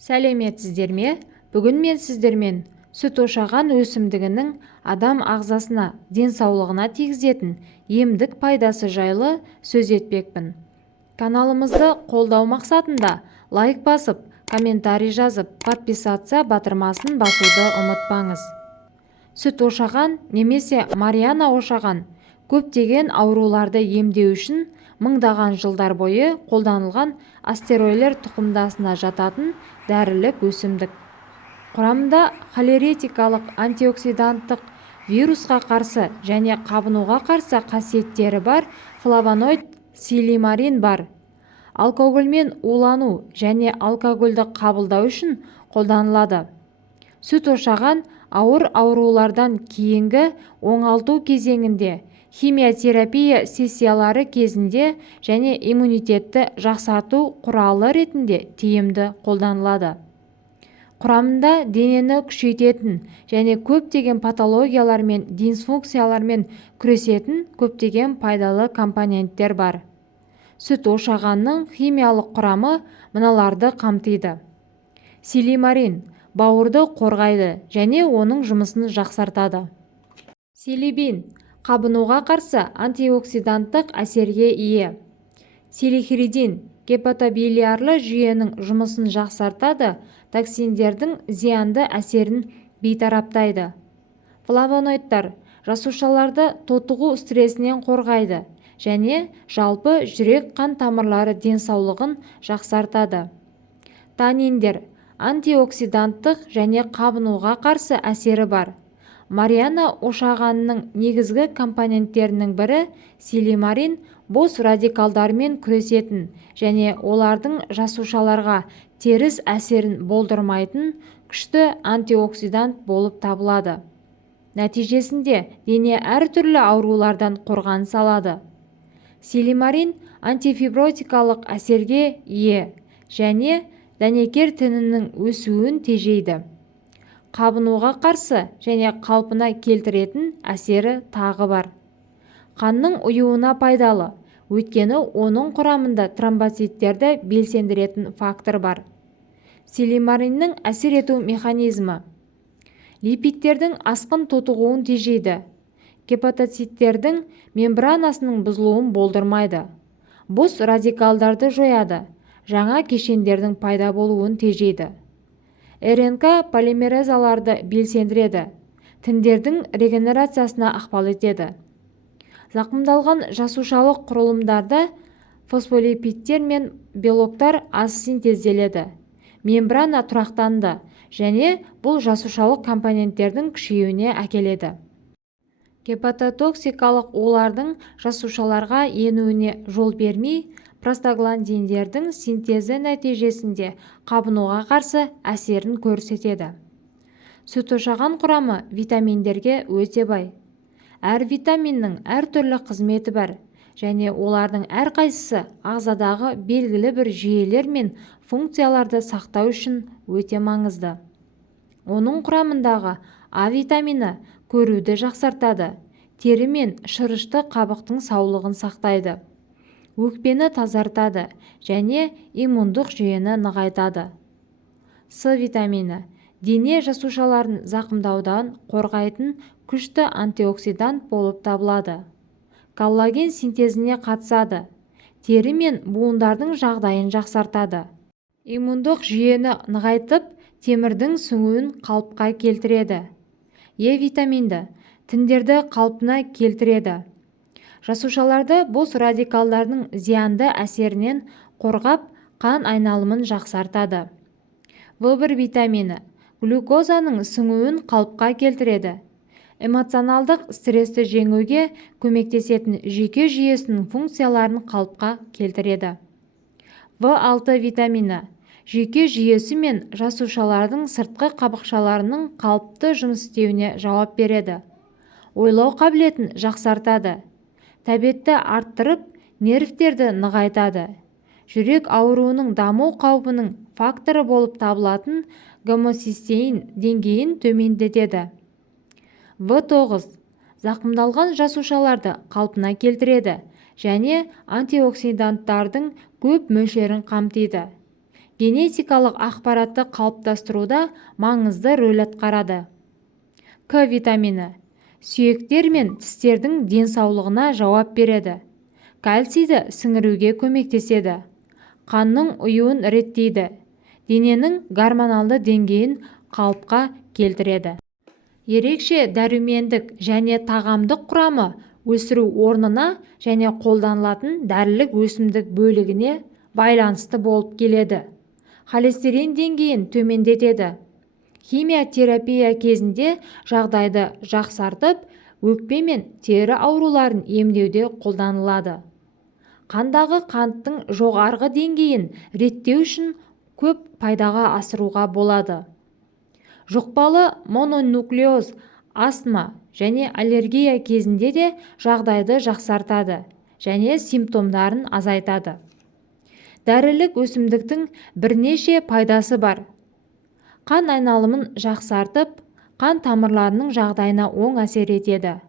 Сәлеметсіздер ме? Бүгін мен сіздермен сүт ошаған өсімдігінің адам ағзасына, денсаулығына тигізетін емдік пайдасы жайлы сөз етпекпін. Каналымызды қолдау мақсатында лайк басып, комментарий жазып, подписаться батырмасын басуды ұмытпаңыз. Сүт ошаған немесе Мариана ошаған көптеген ауруларды емдеу үшін мыңдаған жылдар бойы қолданылған астеройлер тұқымдасына жататын дәрілік өсімдік. Құрамында холеретикалық, антиоксиданттық, вирусқа қарсы және қабынуға қарсы қасиеттері бар флавоноид силимарин бар. Алкогольмен улану және алкогольді қабылдау үшін қолданылады. Сүт ошаған ауыр аурулардан кейінгі оңалту кезеңінде, химиотерапия сессиялары кезінде және иммунитетті жақсарту құралы ретінде тиімді қолданылады. Құрамында денені күшейтетін және көптеген патологиялар мен дисфункциялармен күресетін көптеген пайдалы компоненттер бар. Сүт ошағанның химиялық құрамы мыналарды қамтиды. Силимарин бауырды қорғайды және оның жұмысын жақсартады. Силибин қабынуға қарсы антиоксиданттық әсерге ие. Силихиридин гепатобилиарлы жүйенің жұмысын жақсартады, токсиндердің зиянды әсерін бейтараптайды. Флавоноидтар жасушаларды тотығу стрессінен қорғайды және жалпы жүрек қан тамырлары денсаулығын жақсартады. Таниндер антиоксиданттық және қабынуға қарсы әсері бар. Мариана ошағанының негізгі компоненттерінің бірі силимарин бос радикалдармен күресетін және олардың жасушаларға теріс әсерін болдырмайтын күшті антиоксидант болып табылады. Нәтижесінде дене әртүрлі аурулардан қорғаныс алады. Силимарин антифибротикалық әсерге ие және дәнекер тінінің өсуін тежейді. Қабынуға қарсы және қалпына келтіретін әсері тағы бар. Қанның ұюына пайдалы, өйткені оның құрамында тромбоциттерді белсендіретін фактор бар. Силимариннің әсер ету механизмі: липидтердің асқын тотығуын тежейді, гепатоциттердің мембранасының бұзылуын болдырмайды, бос радикалдарды жояды, жаңа кешендердің пайда болуын тежейді. РНК полимеразаларды белсендіреді, тіндердің регенерациясына ықпал етеді. Зақымдалған жасушалық құрылымдарда фосфолипидтер мен белоктар аз синтезделеді, мембрана тұрақтанды және бұл жасушалық компоненттердің күшеюіне әкеледі. Гепатотоксикалық улардың жасушаларға енуіне жол бермей, простагландиндердің синтезі нәтижесінде қабынуға қарсы әсерін көрсетеді. Сүт ошаған құрамы витаминдерге өте бай. Әр витаминнің әртүрлі қызметі бар және олардың әрқайсысы ағзадағы белгілі бір жүйелер мен функцияларды сақтау үшін өте маңызды. Оның құрамындағы А витамині көруді жақсартады, тері мен шырышты қабықтың саулығын сақтайды, өкпені тазартады және иммундық жүйені нығайтады. С витамині дене жасушаларын зақымдаудан қорғайтын күшті антиоксидант болып табылады. Коллаген синтезіне қатысады, тері мен буындардың жағдайын жақсартады. Иммундық жүйені нығайтып, темірдің сіңуін қалыпқа келтіреді. Е витаминді тіндерді қалпына келтіреді. Жасушаларды бос радикалдардың зиянды әсерінен қорғап, қан айналымын жақсартады. В1 витамині глюкозаның сіңуін қалыпқа келтіреді. Эмоционалдық стрессті жеңуге көмектесетін жүйке жүйесінің функцияларын қалыпқа келтіреді. В6 витамині жүйке жүйесі мен жасушалардың сыртқы қабықшаларының қалыпты жұмыс істеуіне жауап береді. Ойлау қабілетін жақсартады. Тәбетті арттырып, нервтерді нығайтады. Жүрек ауруының даму қаупінің факторы болып табылатын гомоцистеин деңгейін төмендетеді. В9 зақымдалған жасушаларды қалпына келтіреді және антиоксиданттардың көп мөлшерін қамтиды. генетикалық ақпаратты қалыптастыруда маңызды рөл атқарады. К витамині сүйектер мен тістердің денсаулығына жауап береді. Кальцийді сіңіруге көмектеседі. Қанның ұюын реттейді. Дененің гормоналды деңгейін қалыпқа келтіреді. Ерекше дәрумендік және тағамдық құрамы өсіру орнына және қолданылатын дәрілік өсімдік бөлігіне байланысты болып келеді. Холестерин деңгейін төмендетеді. Химиотерапия кезінде жағдайды жақсартып, өкпе мен тері ауруларын емдеуде қолданылады. Қандағы қанттың жоғарғы деңгейін реттеу үшін көп пайдаға асыруға болады. Жұқпалы мононуклеоз, астма және аллергия кезінде де жағдайды жақсартады және симптомдарын азайтады. Дәрілік өсімдіктің бірнеше пайдасы бар. Қан айналымын жақсартып, қан тамырларының жағдайына оң әсер етеді.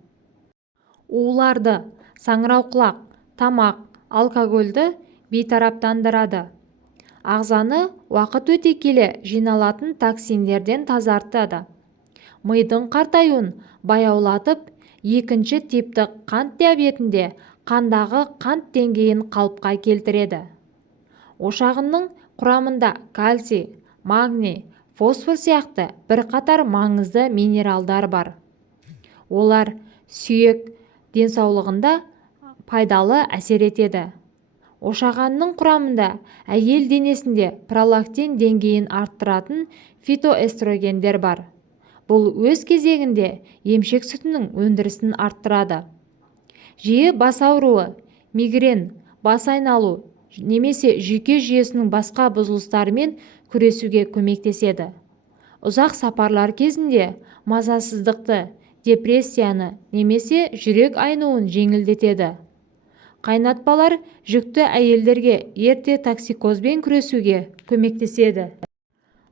Уларды, саңырауқұлақ, тамақ, алкогольді бейтараптандырады. Ағзаны уақыт өте келе жиналатын токсиндерден тазартады. Мидың қартаюын баяулатып, екінші типті қант диабетінде қандағы қант деңгейін қалыпқа келтіреді. Ошағының құрамында кальций, магний, фосфор сияқты бірқатар маңызды минералдар бар. Олар сүйек денсаулығында пайдалы әсер етеді. Ошағанның құрамында әйел денесінде пролактин деңгейін арттыратын фитоэстрогендер бар. Бұл өз кезегінде емшек сүтінің өндірісін арттырады. Жиі бас ауруы, мигрен, бас айналу немесе жүйке жүйесінің басқа бұзылыстарымен күресуге көмектеседі. Ұзақ сапарлар кезінде мазасыздықты, депрессияны немесе жүрек айнуын жеңілдетеді. Қайнатпалар жүкті әйелдерге ерте токсикозбен күресуге көмектеседі.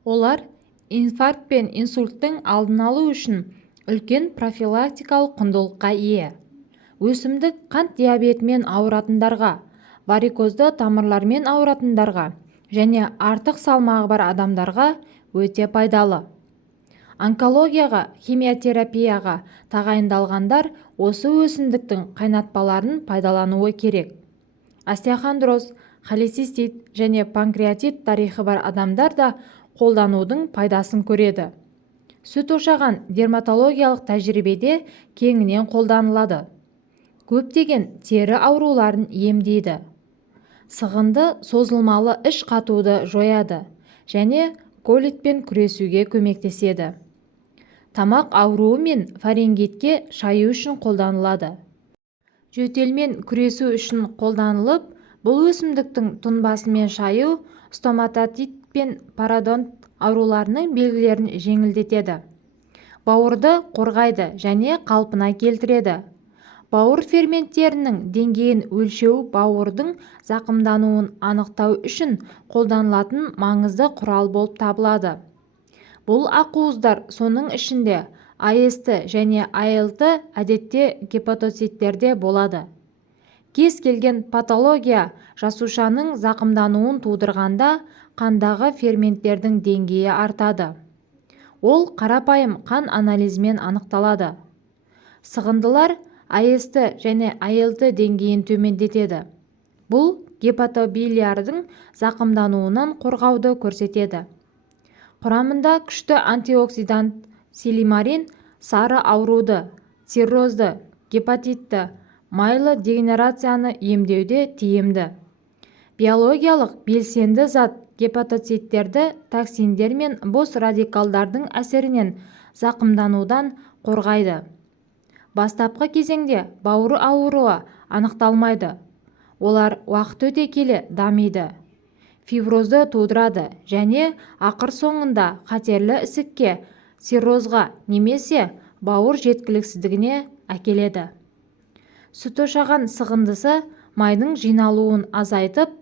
Олар инфаркт пен инсульттың алдын алу үшін үлкен профилактикалық құндылыққа ие. Өсімдік қант диабетімен ауыратындарға, варикозды тамырлармен ауыратындарға және артық салмағы бар адамдарға өте пайдалы. Онкологияға, химиотерапияға тағайындалғандар осы өсімдіктің қайнатпаларын пайдалануы керек. Остеохондроз, холецистит және панкреатит тарихы бар адамдар да қолданудың пайдасын көреді. Сүт ошаған дерматологиялық тәжірибеде кеңінен қолданылады. Көптеген тері ауруларын емдейді. Сығынды созылмалы іш қатуды жояды және колитпен күресуге көмектеседі. Тамақ ауруы мен фарингитке шаю үшін қолданылады. Жөтелмен күресу үшін қолданылып, бұл өсімдіктің тұнбасымен шаю стоматотит пен пародонт ауруларының белгілерін жеңілдетеді. Бауырды қорғайды және қалпына келтіреді. Бауыр ферменттерінің деңгейін өлшеу бауырдың зақымдануын анықтау үшін қолданылатын маңызды құрал болып табылады. Бұл ақуыздар соның ішінде АСТ және АЛТ әдетте гепатоциттерде болады. Кез келген патология жасушаның зақымдануын тудырғанда қандағы ферменттердің деңгейі артады. Ол қарапайым қан анализімен анықталады. Сығындылар АСТ және АЛТ деңгейін төмендетеді. Бұл гепатобилиардың зақымдануынан қорғауды көрсетеді. Құрамында күшті антиоксидант силимарин сары ауруды, циррозды, гепатитті, майлы дегенерацияны емдеуде тиімді. Биологиялық белсенді зат гепатоциттерді токсиндер мен бос радикалдардың әсерінен зақымданудан қорғайды. Бастапқы кезеңде бауыр ауруы анықталмайды. Олар уақыт өте келе дамиды. Фиброзды тудырады және ақыр соңында қатерлі ісікке, циррозға немесе бауыр жеткіліксіздігіне әкеледі. Сүт ошаған сығындысы майдың жиналуын азайтып,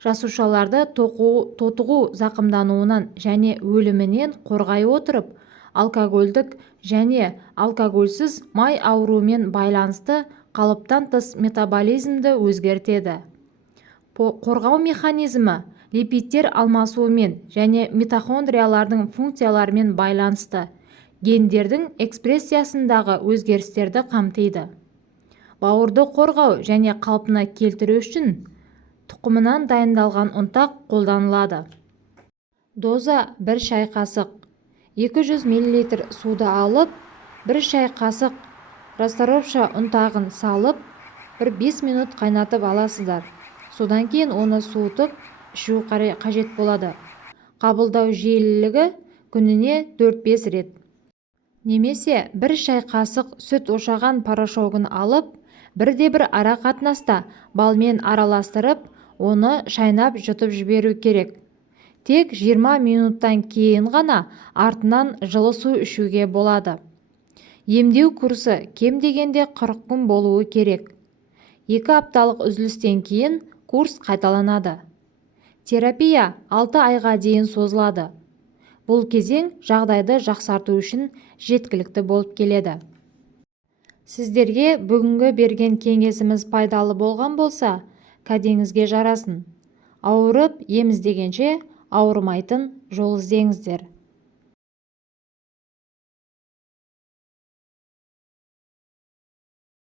жасушаларды тотығу зақымдануынан және өлімінен қорғай отырып, алкогольдік және алкогольсіз май ауруымен байланысты қалыптан тыс метаболизмді өзгертеді. Қорғау механизмі липидтер алмасуымен және митохондриялардың функцияларымен байланысты гендердің экспрессиясындағы өзгерістерді қамтиды. Бауырды қорғау және қалпына келтіру үшін тұқымынан дайындалған ұнтақ қолданылады. Доза 1 шай қасық. 200 мл суды алып, 1 шай қасық расторопша ұнтағын салып, 1-5 минут қайнатып аласыздар. Содан кейін оны суытып, ішу қажет болады. Қабылдау жиілігі күніне 4-5 рет. Немесе 1 шай қасық сүт ошаған порошогын алып, 1-1 ара қатынаста балмен араластырып, оны шайнап жұтып жіберу керек. Тек 20 минуттан кейін ғана артынан жылы су ішуге болады. Емдеу курсы кем дегенде 40 күн болуы керек. 2 апталық үзілістен кейін курс қайталанады. Терапия 6 айға дейін созылады. Бұл кезең жағдайды жақсарту үшін жеткілікті болып келеді. Сіздерге бүгінгі берген кеңесіміз пайдалы болған болса, кәдеңізге жарасын. Ауырып ем іздегенше ауырмайтын жол іздеңіздер.